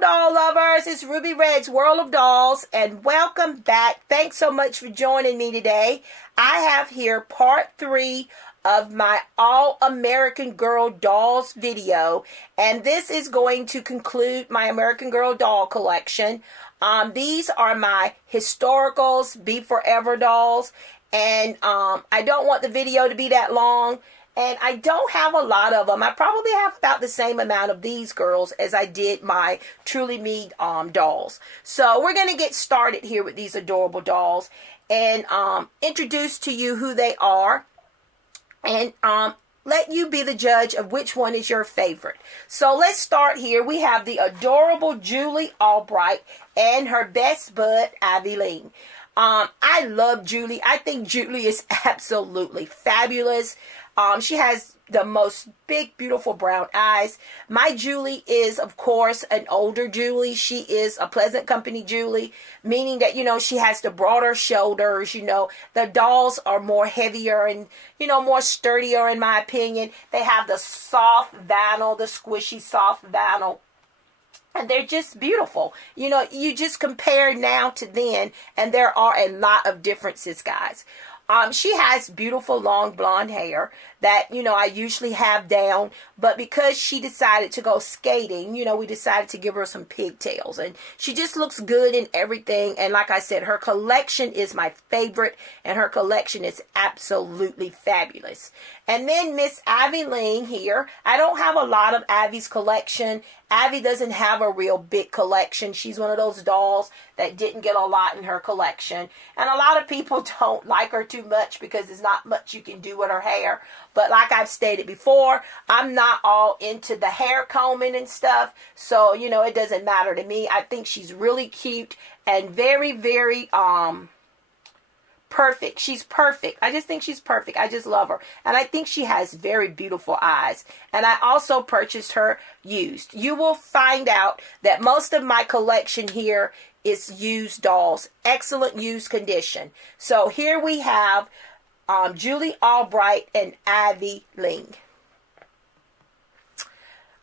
doll lovers. It's Ruby Red's World of Dolls, and welcome back. Thanks so much for joining me today. I have here part 3 of my All American Girl Dolls video, and this is going to conclude my American Girl doll collection. These are my historicals, Be Forever dolls, and I don't want the video to be that long. And I don't have a lot of them. I probably have about the same amount of these girls as I did my Truly Me dolls. So we're going to get started here with these adorable dolls and introduce to you who they are. And let you be the judge of which one is your favorite. So let's start here. We have the adorable Julie Albright and her best bud, Addi. I love Julie. I think Julie is absolutely fabulous. She has the most big, beautiful brown eyes. My Julie is, of course, an older Julie. She is a Pleasant Company Julie, meaning that, she has the broader shoulders. The dolls are more heavier and, more sturdier, in my opinion. They have the soft vinyl, the squishy soft vinyl. And they're just beautiful. You just compare now to then, and there are a lot of differences, guys. She has beautiful long blonde hair that, I usually have down. But because she decided to go skating, we decided to give her some pigtails. And she just looks good in everything. And like I said, her collection is my favorite. And her collection is absolutely fabulous. And then Miss Addi here. I don't have a lot of Addi's collection. Addi doesn't have a real big collection. She's one of those dolls that didn't get a lot in her collection. And a lot of people don't like her too much because there's not much you can do with her hair. But like I've stated before, I'm not all into the hair combing and stuff. So, it doesn't matter to me. I think she's really cute and very, very, perfect. She's perfect. I just think she's perfect. I just love her. And I think she has very beautiful eyes. And I also purchased her used. You will find out that most of my collection here is used dolls. Excellent used condition. So here we have Julie Albright and Addi.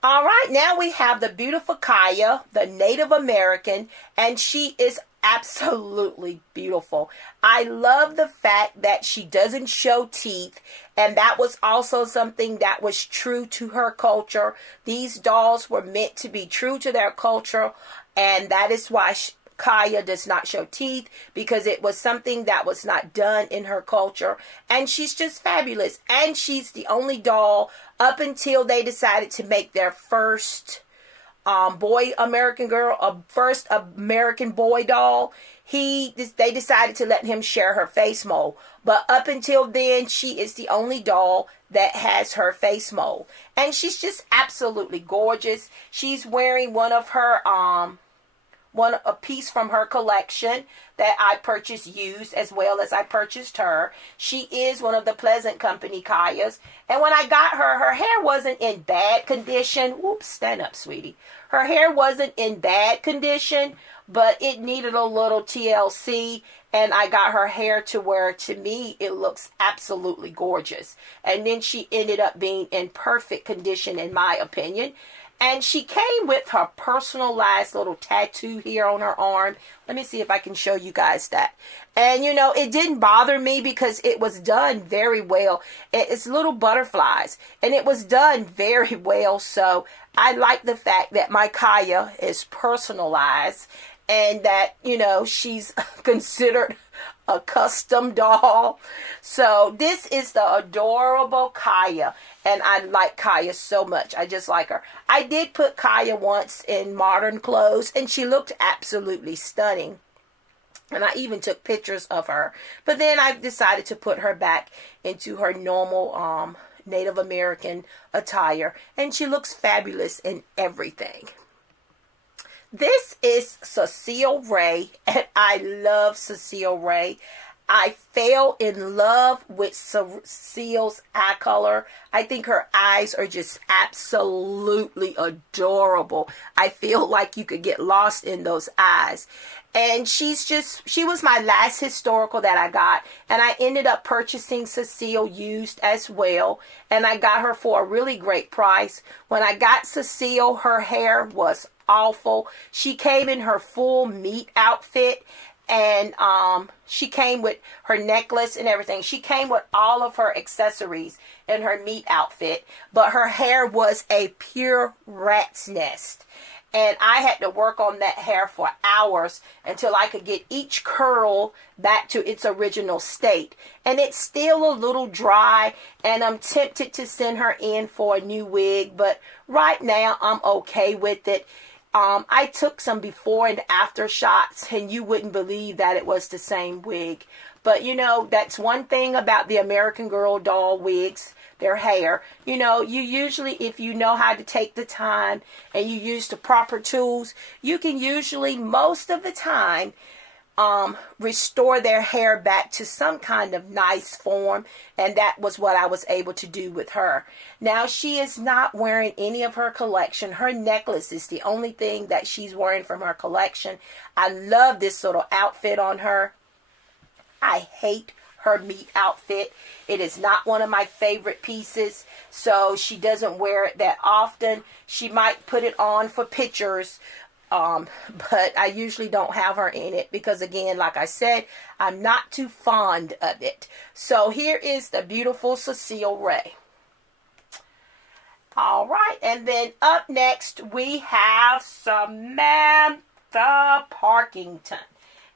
All right, now we have the beautiful Kaia, the Native American, and she is absolutely beautiful. I love the fact that she doesn't show teeth, and that was also something that was true to her culture. These dolls were meant to be true to their culture, and that is why Kaia does not show teeth, because it was something that was not done in her culture. And she's just fabulous. And she's the only doll up until they decided to make their first boy American Girl, first American boy doll. They decided to let him share her face mold. But up until then, she is the only doll that has her face mold. And she's just absolutely gorgeous. She's wearing one of her a piece from her collection that I purchased used, as well as I purchased her. She is one of the Pleasant Company Kaias. And when I got her, her hair wasn't in bad condition. Whoops, stand up, sweetie. Her hair wasn't in bad condition, but it needed a little TLC. And I got her hair to where, to me, it looks absolutely gorgeous. And then she ended up being in perfect condition, in my opinion. And she came with her personalized little tattoo here on her arm. Let me see if I can show you guys that. And, it didn't bother me because it was done very well. It's little butterflies. And it was done very well. So I like the fact that my Kaia is personalized. And that, she's considered a custom doll. So this is the adorable Kaia. And I like Kaia so much. I just like her. I did put Kaia once in modern clothes, and she looked absolutely stunning. And I even took pictures of her. But then I decided to put her back into her normal Native American attire. And she looks fabulous in everything. This is Cecile Ray, and I love Cecile Ray. I fell in love with Cecile's eye color. I think her eyes are just absolutely adorable. I feel like you could get lost in those eyes. And she was my last historical that I got. And I ended up purchasing Cecile used as well. And I got her for a really great price. When I got Cecile, her hair was awful. She came in her full meat outfit. And she came with her necklace and everything. She came with all of her accessories in her meat outfit. But her hair was a pure rat's nest. And I had to work on that hair for hours until I could get each curl back to its original state. And it's still a little dry. And I'm tempted to send her in for a new wig. But right now, I'm okay with it. I took some before and after shots, and you wouldn't believe that it was the same wig. But, you know, that's one thing about the American Girl doll wigs, their hair. You know, you usually, if you know how to take the time and you use the proper tools, you can usually, most of the time, restore their hair back to some kind of nice form. And that was what I was able to do with her. Now, she is not wearing any of her collection. Her necklace is the only thing that she's wearing from her collection. I love this little outfit on her. I hate her meat outfit. It is not one of my favorite pieces, so she doesn't wear it that often. She might put it on for pictures, but I usually don't have her in it because, again, like I said, I'm not too fond of it. So here is the beautiful Cecile Ray. All right, and then up next we have Samantha Parkington.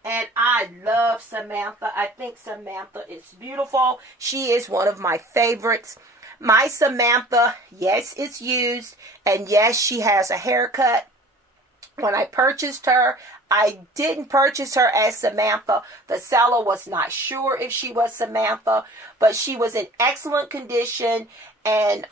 And I love Samantha. I think Samantha is beautiful. She is one of my favorites. My Samantha, yes, it's used. And yes, she has a haircut. When I purchased her, I didn't purchase her as Samantha. The seller was not sure if she was Samantha, but she was in excellent condition. And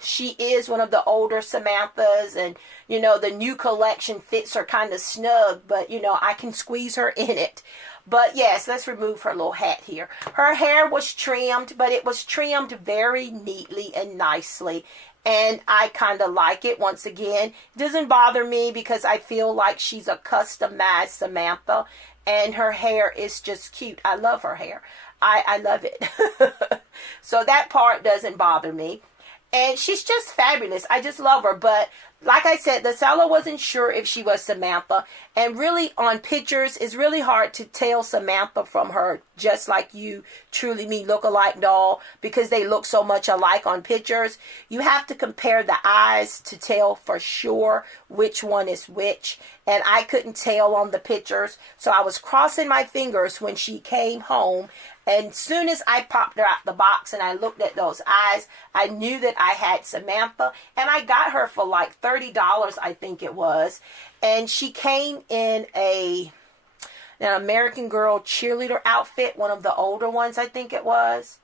she is one of the older Samanthas. And, you know, the new collection fits her kind of snug. But, you know, I can squeeze her in it. But, yes, let's remove her little hat here. Her hair was trimmed, but it was trimmed very neatly and nicely. And I kind of like it. Once again, it doesn't bother me because I feel like she's a customized Samantha. And her hair is just cute. I love her hair. I love it. So that part doesn't bother me. And she's just fabulous. I just love her. But like I said, the seller wasn't sure if she was Samantha. And really, on pictures, it's really hard to tell Samantha from her Just Like You, Truly Me look-alike doll, because they look so much alike on pictures. You have to compare the eyes to tell for sure which one is which. And I couldn't tell on the pictures. So I was crossing my fingers when she came home. And soon as I popped her out the box and I looked at those eyes, I knew that I had Samantha. And I got her for like $30, I think it was. And she came in an American Girl cheerleader outfit, one of the older ones, I think it was.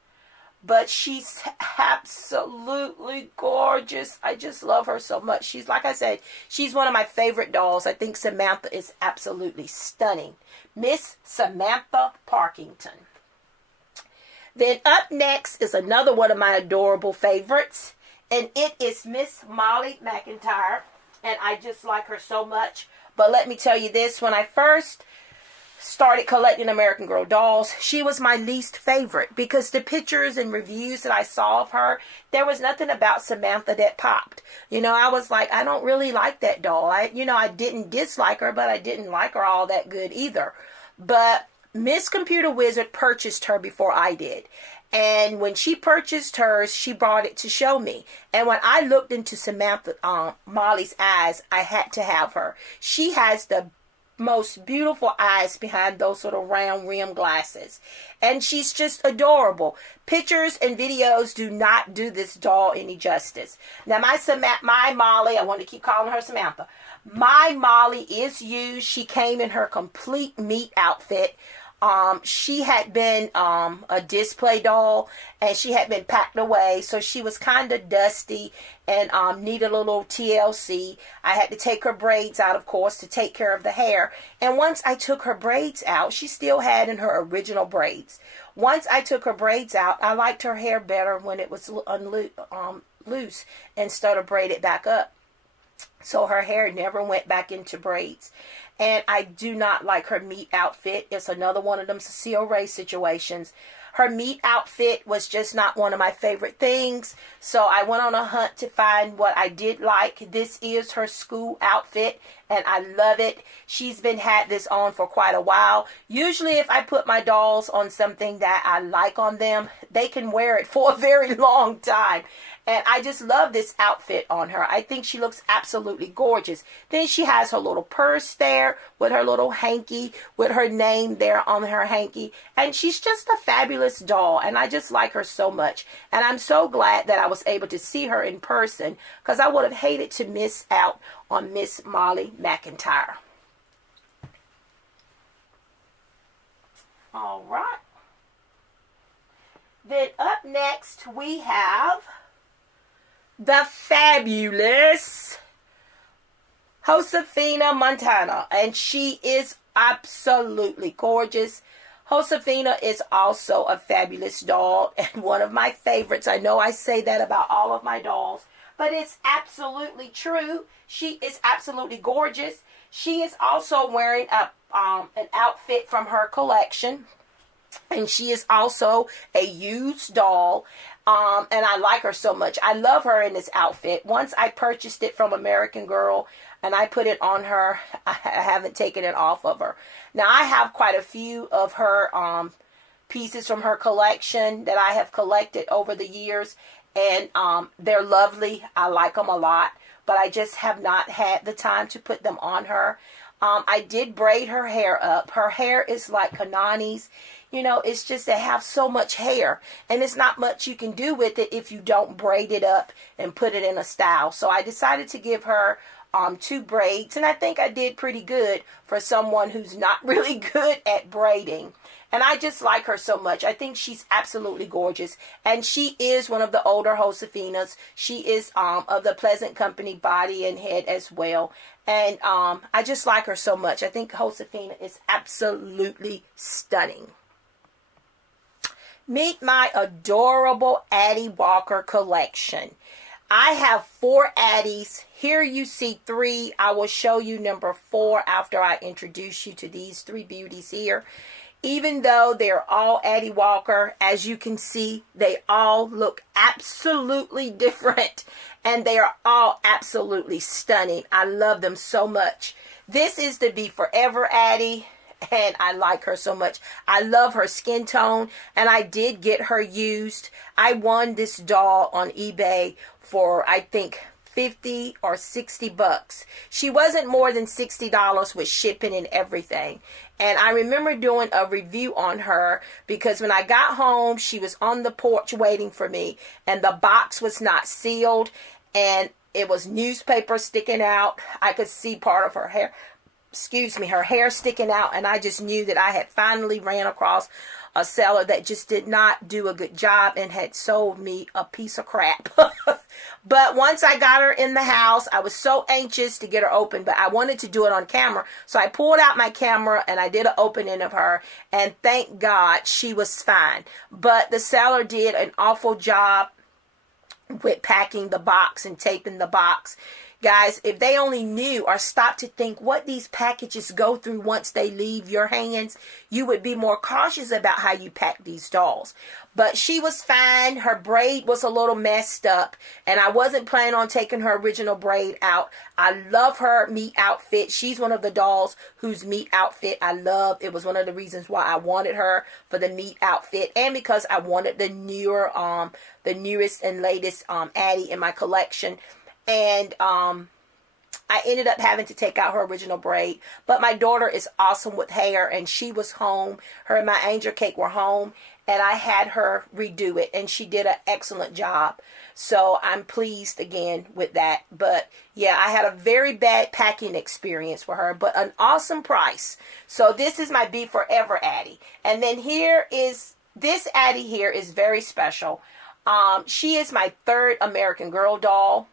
But she's absolutely gorgeous. I just love her so much. She's, like I said, she's one of my favorite dolls. I think Samantha is absolutely stunning. Miss Samantha Parkington. Then up next is another one of my adorable favorites. And it is Miss Molly McIntyre. And I just like her so much. But let me tell you this. When I first started collecting American Girl dolls, she was my least favorite. Because the pictures and reviews that I saw of her, there was nothing about Samantha that popped. You know, I was like, I don't really like that doll. I didn't dislike her, but I didn't like her all that good either. But Miss Computer Wizard purchased her before I did. And when she purchased hers, she brought it to show me. And when I looked into Samantha, Molly's eyes, I had to have her. She has the most beautiful eyes behind those sort of round rim glasses. And she's just adorable. Pictures and videos do not do this doll any justice. Now, my Molly, I want to keep calling her Samantha. My Molly is used. She came in her complete meat outfit. She had been a display doll, and she had been packed away, so she was kind of dusty and needed a little TLC. I had to take her braids out, of course, to take care of the hair. And once I took her braids out, she still had in her original braids. Once I took her braids out, I liked her hair better when it was loose instead of braided back up. So her hair never went back into braids. And I do not like her meat outfit. It's another one of them Cecile Ray situations. Her meat outfit was just not one of my favorite things. So I went on a hunt to find what I did like. This is her school outfit, and I love it. She's had this on for quite a while. Usually if I put my dolls on something that I like on them, they can wear it for a very long time. And I just love this outfit on her. I think she looks absolutely gorgeous. Then she has her little purse there with her little hanky, with her name there on her hanky. And she's just a fabulous doll. And I just like her so much. And I'm so glad that I was able to see her in person, because I would have hated to miss out on Miss Molly McIntyre. All right. Then up next we have the fabulous Josefina Montana, and she is absolutely gorgeous. Josefina is also a fabulous doll and one of my favorites. I know I say that about all of my dolls, but it's absolutely true. She is absolutely gorgeous. She is also wearing an outfit from her collection, and she is also a used doll. And I like her so much. I love her in this outfit. Once I purchased it from American Girl and I put it on her, I haven't taken it off of her. Now, I have quite a few of her pieces from her collection that I have collected over the years. And they're lovely. I like them a lot. But I just have not had the time to put them on her. I did braid her hair up. Her hair is like Kanani's. You know, it's just they have so much hair, and it's not much you can do with it if you don't braid it up and put it in a style. So I decided to give her 2 braids, and I think I did pretty good for someone who's not really good at braiding. And I just like her so much. I think she's absolutely gorgeous. And she is one of the older Josefinas. She is of the Pleasant Company body and head as well. And I just like her so much. I think Josefina is absolutely stunning. Meet my adorable Addi Walker collection. I have 4 Addis. Here you see 3. I will show you number 4 after I introduce you to these 3 beauties here. Even though they're all Addi Walker, as you can see, they all look absolutely different. And they are all absolutely stunning. I love them so much. This is the Be Forever Addi. And I like her so much. I love her skin tone. And I did get her used. I won this doll on eBay for, I think, 50 or 60 bucks. She wasn't more than $60 with shipping and everything. And I remember doing a review on her because when I got home, she was on the porch waiting for me. And the box was not sealed. And it was newspaper sticking out. I could see part of her hair. Her hair sticking out, and I just knew that I had finally ran across a seller that just did not do a good job and had sold me a piece of crap. But once I got her in the house, I was so anxious to get her open, but I wanted to do it on camera. So I pulled out my camera and I did an opening of her, and thank God she was fine. But the seller did an awful job with packing the box and taping the box. Guys, if they only knew or stopped to think what these packages go through once they leave your hands, you would be more cautious about how you pack these dolls. But she was fine. Her braid was a little messed up, and I wasn't planning on taking her original braid out. I love her meat outfit. She's one of the dolls whose meat outfit I love. It was one of the reasons why I wanted her for the meat outfit, and because I wanted the newest and latest Addi in my collection. And I ended up having to take out her original braid. But my daughter is awesome with hair, and she was home. Her and my angel cake were home. and I had her redo it, and she did an excellent job. So I'm pleased again with that. But yeah, I had a very bad packing experience with her, but an awesome price. So this is my Be Forever Addi. And then here is, this Addi here is very special. She is my third American Girl doll,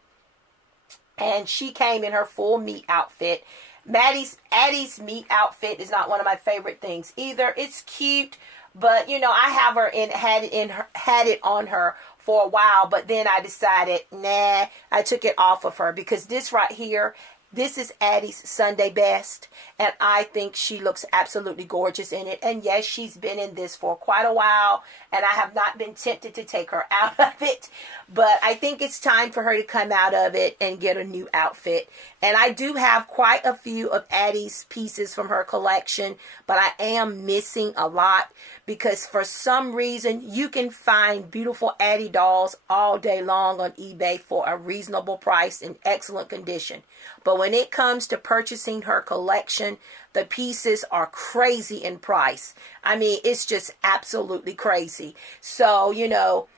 and she came in her full meat outfit. Addi's meat outfit is not one of my favorite things either. It's cute, but you know, I have her had it on her for a while, but then I decided, nah, I took it off of her because this right here, this is Addi's Sunday best, and I think she looks absolutely gorgeous in it. And yes, she's been in this for quite a while, and I have not been tempted to take her out of it, but I think it's time for her to come out of it and get a new outfit. And I do have quite a few of Addi's pieces from her collection, but I am missing a lot because for some reason you can find beautiful Addi dolls all day long on eBay for a reasonable price in excellent condition. But when it comes to purchasing her collection, the pieces are crazy in price. I mean, it's just absolutely crazy. So, you know,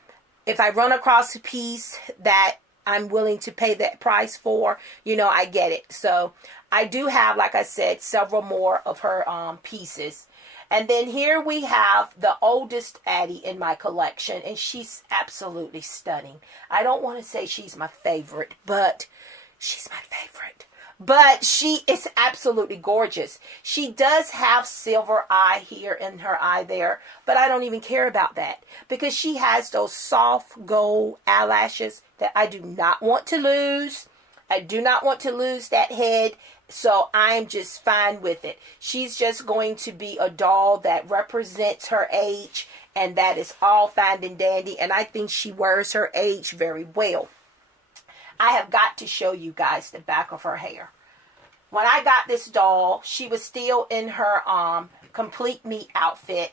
if I run across a piece that I'm willing to pay that price for, you know, I get it. So I do have, like I said, several more of her pieces. And then here we have the oldest Addi in my collection, and she's absolutely stunning. I don't want to say she's my favorite, but she's my favorite. But she is absolutely gorgeous. She does have silver eye here in her eye there, but I don't even care about that because she has those soft gold eyelashes that I do not want to lose. I do not want to lose that head, so I'm just fine with it. She's just going to be a doll that represents her age, and that is all fine and dandy, and I think she wears her age very well. I have got to show you guys the back of her hair. When I got this doll, she was still in her complete meat outfit,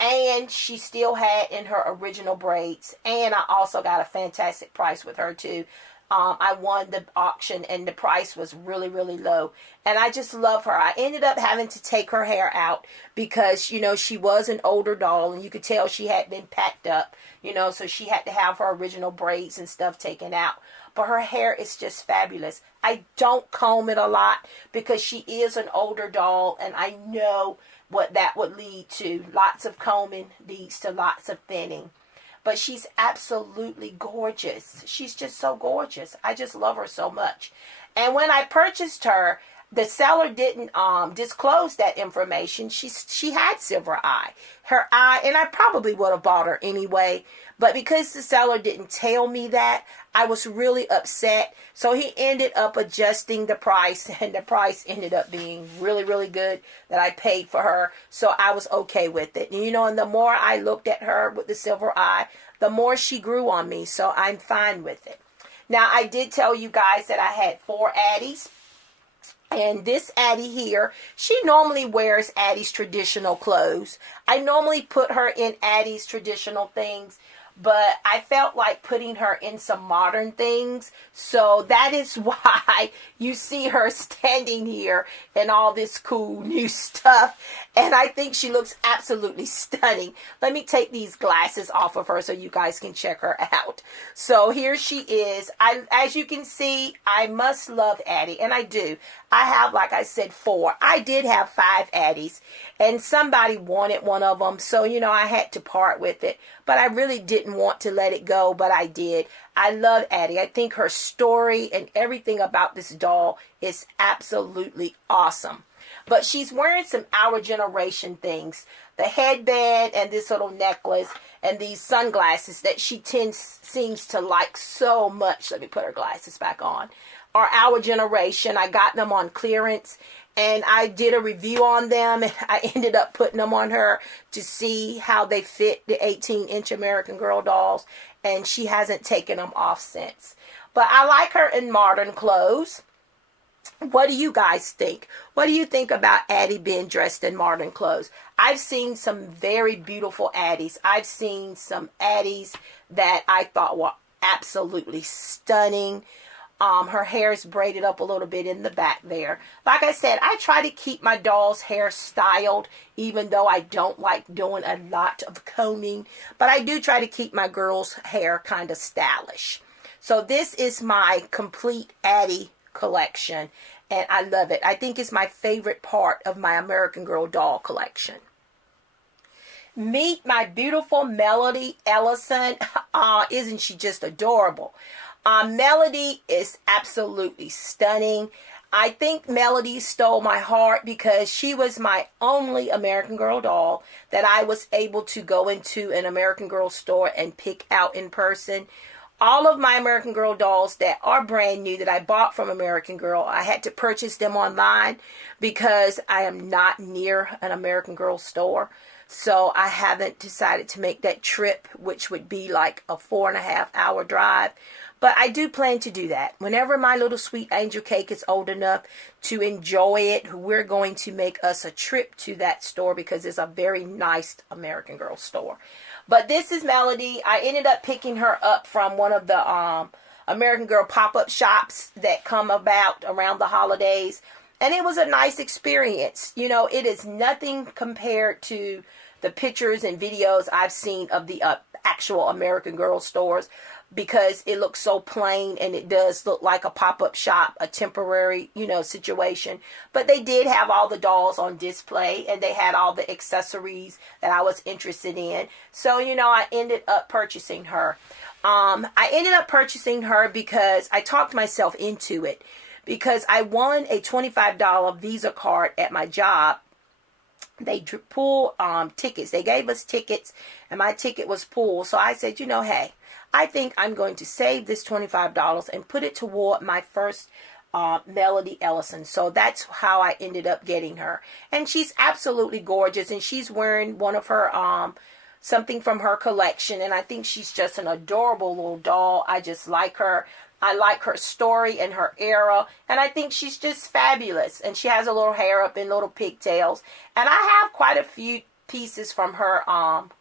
and she still had in her original braids, and I also got a fantastic price with her too. I won the auction, and the price was really, really low. And I just love her. I ended up having to take her hair out because, you know, she was an older doll, and you could tell she had been packed up, you know, so she had to have her original braids and stuff taken out. But her hair is just fabulous. I don't comb it a lot because she is an older doll, and I know what that would lead to. Lots of combing leads to lots of thinning. But she's absolutely gorgeous. She's just so gorgeous. I just love her so much. And when I purchased her, the seller didn't disclose that information. She had silver eye. Her eye, and I probably would have bought her anyway. But because the seller didn't tell me that, I was really upset. So he ended up adjusting the price, and the price ended up being really, really good that I paid for her. So I was okay with it. And, you know, and the more I looked at her with the silver eye, the more she grew on me. So I'm fine with it. Now, I did tell you guys that I had 4 Addis. And this Addi here, she normally wears Addi's traditional clothes. I normally put her in Addi's traditional things, but I felt like putting her in some modern things. So that is why you see her standing here in all this cool new stuff. And I think she looks absolutely stunning. Let me take these glasses off of her so you guys can check her out. So here she is. As you can see, I must love Addi, and I do. I have, like I said, 4. I did have 5 Addis, and somebody wanted one of them, so, you know, I had to part with it. But I really didn't want to let it go, but I did. I love Addi. I think her story and everything about this doll is absolutely awesome. But she's wearing some Our Generation things. The headband and this little necklace and these sunglasses that she seems to like so much. Let me put her glasses back on. Are Our Generation. I got them on clearance, and I did a review on them, and I ended up putting them on her to see how they fit the 18-inch American Girl dolls, and she hasn't taken them off since. But I like her in modern clothes. What do you guys think? What do you think about Addi being dressed in modern clothes? I've seen some very beautiful Addis. I've seen some Addis that I thought were absolutely stunning. Her hair is braided up a little bit in the back there. Like I said, I try to keep my doll's hair styled, even though I don't like doing a lot of combing. But I do try to keep my girl's hair kind of stylish. So this is my complete Addi collection, and I love it. I think it's my favorite part of my American Girl doll collection. Meet my beautiful Melody Ellison. Isn't she just adorable? Melody is absolutely stunning. I think Melody stole my heart because she was my only American Girl doll that I was able to go into an American Girl store and pick out in person. All of my American Girl dolls that are brand new that I bought from American Girl, I had to purchase them online because I am not near an American Girl store. So I haven't decided to make that trip, which would be like a 4.5-hour drive. But I do plan to do that. Whenever my little sweet angel cake is old enough to enjoy it, we're going to make us a trip to that store because it's a very nice American Girl store. But this is Melody. I ended up picking her up from one of the American Girl pop-up shops that come about around the holidays. And it was a nice experience. You know, it is nothing compared to the pictures and videos I've seen of the actual American Girl stores, because it looks so plain and it does look like a pop-up shop, a temporary, situation. But they did have all the dolls on display and they had all the accessories that I was interested in. So, I ended up purchasing her. I ended up purchasing her because I talked myself into it, because I won a $25 Visa card at my job. They pull tickets. They gave us tickets and my ticket was pulled. So I said, hey, I think I'm going to save this $25 and put it toward my first Melody Ellison. So that's how I ended up getting her. And she's absolutely gorgeous. And she's wearing one of her, something from her collection. And I think she's just an adorable little doll. I just like her. I like her story and her era. And I think she's just fabulous. And she has a little hair up in little pigtails. And I have quite a few pieces from her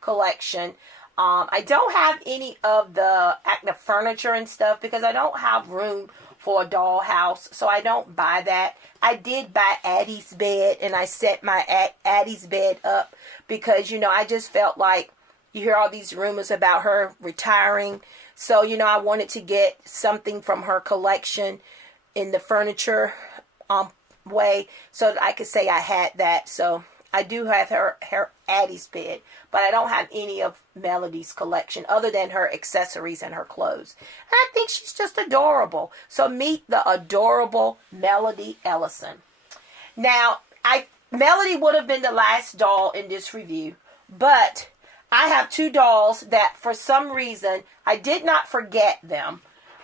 collection. I don't have any of the active furniture and stuff because I don't have room for a dollhouse, so I don't buy that. I did buy Addi's bed, and I set my Addi's bed up because, I just felt like you hear all these rumors about her retiring. So, I wanted to get something from her collection in the furniture way so that I could say I had that. So I do have her Addi's bed, but I don't have any of Melody's collection other than her accessories and her clothes. And I think she's just adorable. So meet the adorable Melody Ellison. Now, Melody would have been the last doll in this review, but I have two dolls that for some reason I did not forget them.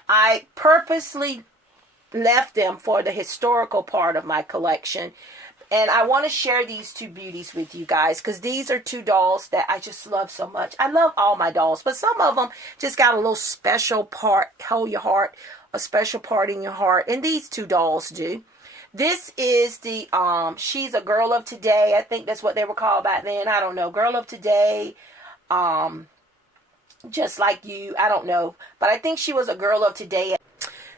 I purposely left them for the historical part of my collection. And I want to share these two beauties with you guys because these are two dolls that I just love so much. I love all my dolls, but some of them just got a little special part, hold your heart, a special part in your heart. And these two dolls do. This is the, she's a girl of today. I think that's what they were called back then. I don't know. Girl of today, just like you. I don't know. But I think she was a girl of today.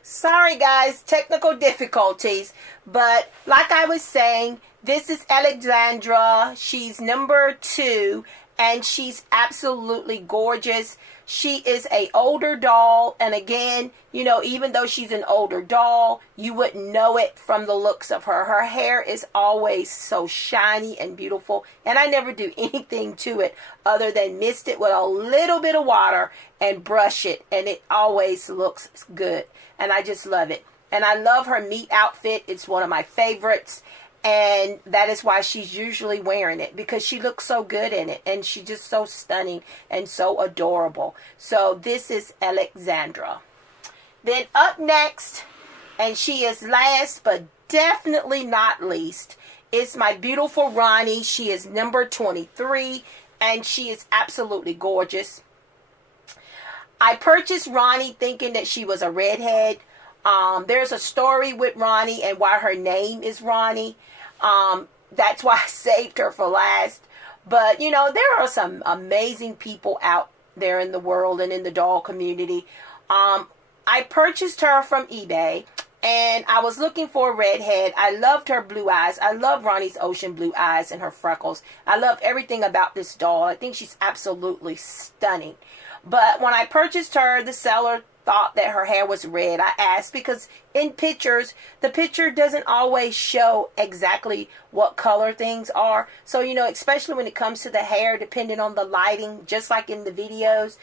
Sorry guys, technical difficulties, but like I was saying, this is Alexandra. She's number 2 and she's absolutely gorgeous. She is a older doll, and again, even though she's an older doll, you wouldn't know it from the looks of her. Her hair is always so shiny and beautiful, and I never do anything to it other than mist it with a little bit of water and brush it, and it always looks good, and I just love it. And I love her meat outfit. It's one of my favorites. And that is why she's usually wearing it, because she looks so good in it. And she's just so stunning and so adorable. So this is Alexandra. Then up next, and she is last but definitely not least, is my beautiful Ronnie. She is number 23 and she is absolutely gorgeous. I purchased Ronnie thinking that she was a redhead. There's a story with Ronnie and why her name is Ronnie. That's why I saved her for last. But, there are some amazing people out there in the world and in the doll community. I purchased her from eBay. And I was looking for a redhead. I loved her blue eyes. I love Ronnie's ocean blue eyes and her freckles. I love everything about this doll. I think she's absolutely stunning. But when I purchased her, the seller thought that her hair was red. I asked because in pictures, the picture doesn't always show exactly what color things are. So, especially when it comes to the hair, depending on the lighting, just like in the videos,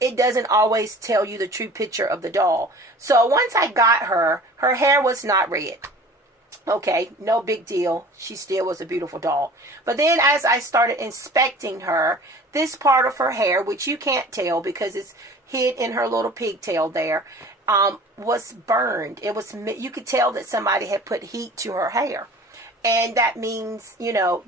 it doesn't always tell you the true picture of the doll. So once I got her, her hair was not red. Okay, no big deal. She still was a beautiful doll. But then as I started inspecting her, this part of her hair, which you can't tell because it's hid in her little pigtail there, was burned. You could tell that somebody had put heat to her hair. And that means,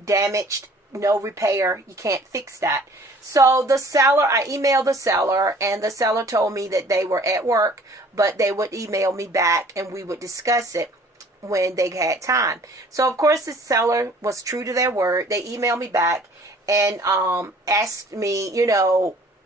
damaged, no repair. You can't fix that. So I emailed the seller, and the seller told me that they were at work, but they would email me back and we would discuss it when they had time. So of course the seller was true to their word. They emailed me back and asked me,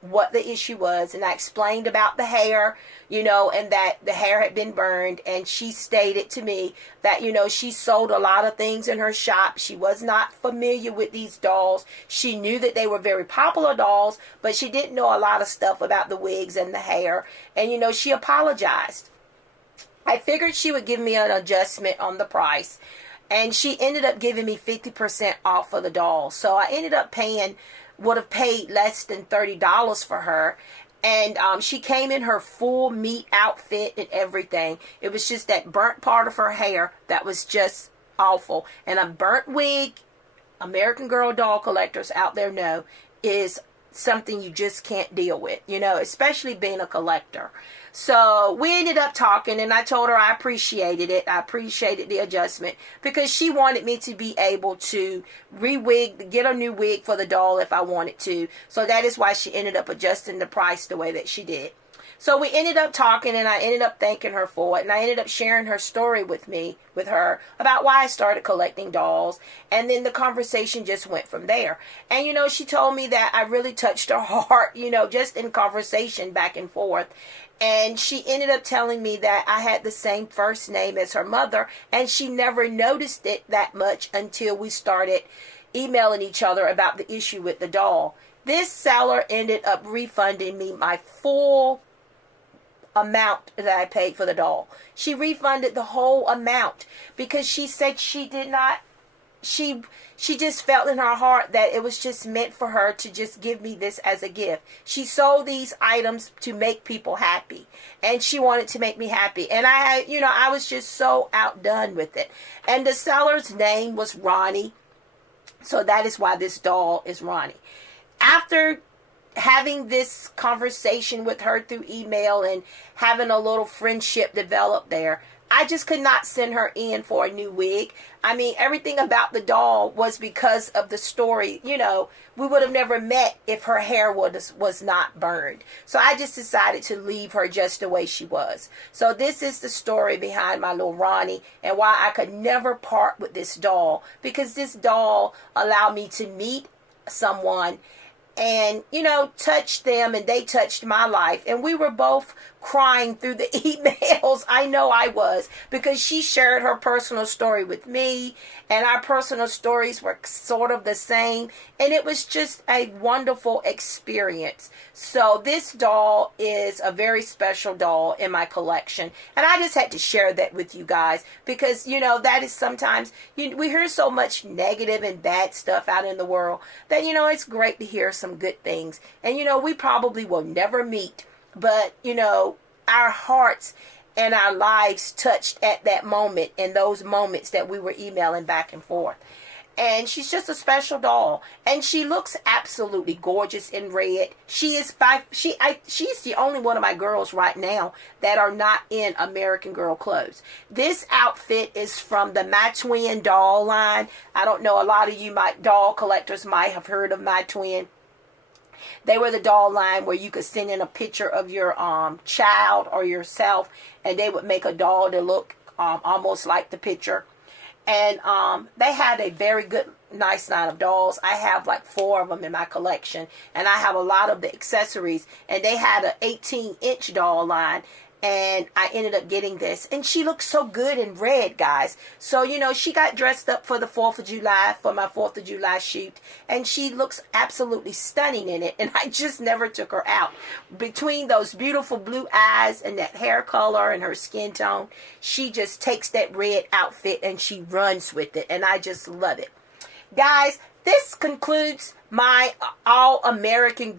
what the issue was, and I explained about the hair, and that the hair had been burned. And she stated to me that, she sold a lot of things in her shop. She was not familiar with these dolls. She knew that they were very popular dolls, but she didn't know a lot of stuff about the wigs and the hair. And, she apologized. I figured she would give me an adjustment on the price, and she ended up giving me 50% off of the doll. So I ended up would have paid less than $30 for her. And she came in her full meat outfit and everything. It was just that burnt part of her hair that was just awful. And a burnt wig, American Girl doll collectors out there know, is something you just can't deal with, especially being a collector. So we ended up talking, and I told her I appreciated it. I appreciated the adjustment because she wanted me to be able to get a new wig for the doll if I wanted to. So that is why she ended up adjusting the price the way that she did. So we ended up talking, and I ended up thanking her for it, and I ended up sharing her story with her about why I started collecting dolls, and then the conversation just went from there. And she told me that I really touched her heart, just in conversation back and forth. And she ended up telling me that I had the same first name as her mother, and she never noticed it that much until we started emailing each other about the issue with the doll. This seller ended up refunding me my full amount that I paid for the doll. She refunded the whole amount because she said she just felt in her heart that it was just meant for her to just give me this as a gift. She sold these items to make people happy, and she wanted to make me happy. And I was just so outdone with it. And the seller's name was Ronnie. So that is why this doll is Ronnie. After having this conversation with her through email and having a little friendship develop there, I just could not send her in for a new wig. I mean, everything about the doll was because of the story. We would have never met if her hair was not burned. So I just decided to leave her just the way she was. So this is the story behind my little Ronnie and why I could never part with this doll, because this doll allowed me to meet someone and, touched them, and they touched my life. And we were both crying through the emails. I know I was, because she shared her personal story with me, and our personal stories were sort of the same. And it was just a wonderful experience. So this doll is a very special doll in my collection. And I just had to share that with you guys because, that is sometimes, we hear so much negative and bad stuff out in the world that, it's great to hear some good things. And, we probably will never meet, but, our hearts and our lives touched at that moment, in those moments that we were emailing back and forth. And she's just a special doll, and she looks absolutely gorgeous in red. She's the only one of my girls right now that are not in American Girl clothes. This outfit is from the My Twin doll line. I don't know, a lot of you doll collectors might have heard of My Twin. They were the doll line where you could send in a picture of your child or yourself, and they would make a doll to look almost like the picture. And they had a very nice line of dolls. I have like 4 of them in my collection, and I have a lot of the accessories. And they had an 18-inch doll line, and I ended up getting this, and she looks so good in red, guys. So, you know, she got dressed up for the 4th of July, for my 4th of July shoot, and she looks absolutely stunning in it, and I just never took her out. Between those beautiful blue eyes and that hair color and her skin tone, she just takes that red outfit and she runs with it, and I just love it. Guys, this concludes my All-American